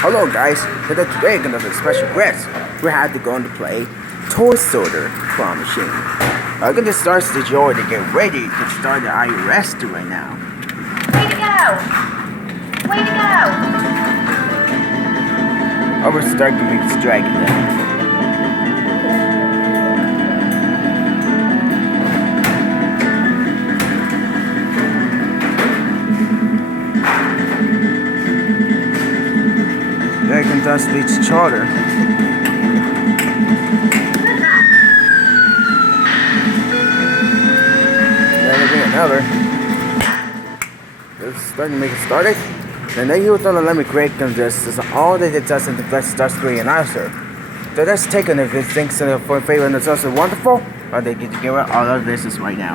Hello guys, today another special guest. We had to go and play toy sorter claw machine. I'm gonna start the joy to get ready to start the IRS right now. Way to go! Way to go! I will start to make this dragon then. Dragon does beats charter. That'll be another. Let's start to make it started. And then you will let me create them. This is all that it does in the best starts three and answer. So let's take it if it thinks for favor and it's also wonderful. Or they get to give out all of this right now.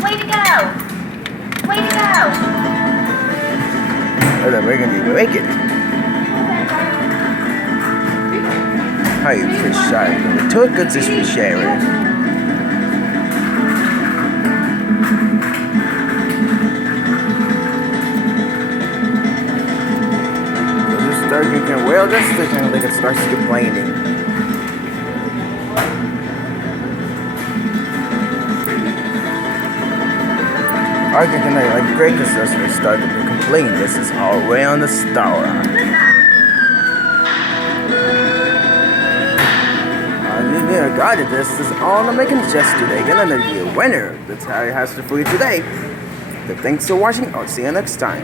Way to go! Way to go! And then we're gonna make it. Hi, fish shy. The two goods is fish area. So just start you can whale this and they can start complaining. I can like great because that's when they started to complain. This is all way on the star. I got it. This is all I'm making just today. Gonna be a winner. That's how it has to for you today. So thanks for watching. I'll see you next time.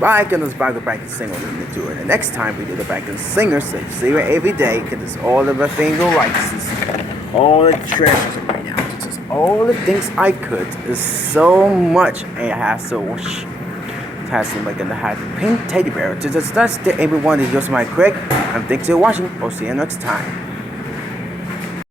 Bye. Gonna back and singer to it. And next time we do the back and singer, so see you every day. Cause it's all of the things rights. It's all the treasures right now. It's just all the things I could. Is so much. And I have so much. It has to make gonna have a pink teddy bear. Just that's the everyone that uses my quick. And thanks for watching. I'll see you next time.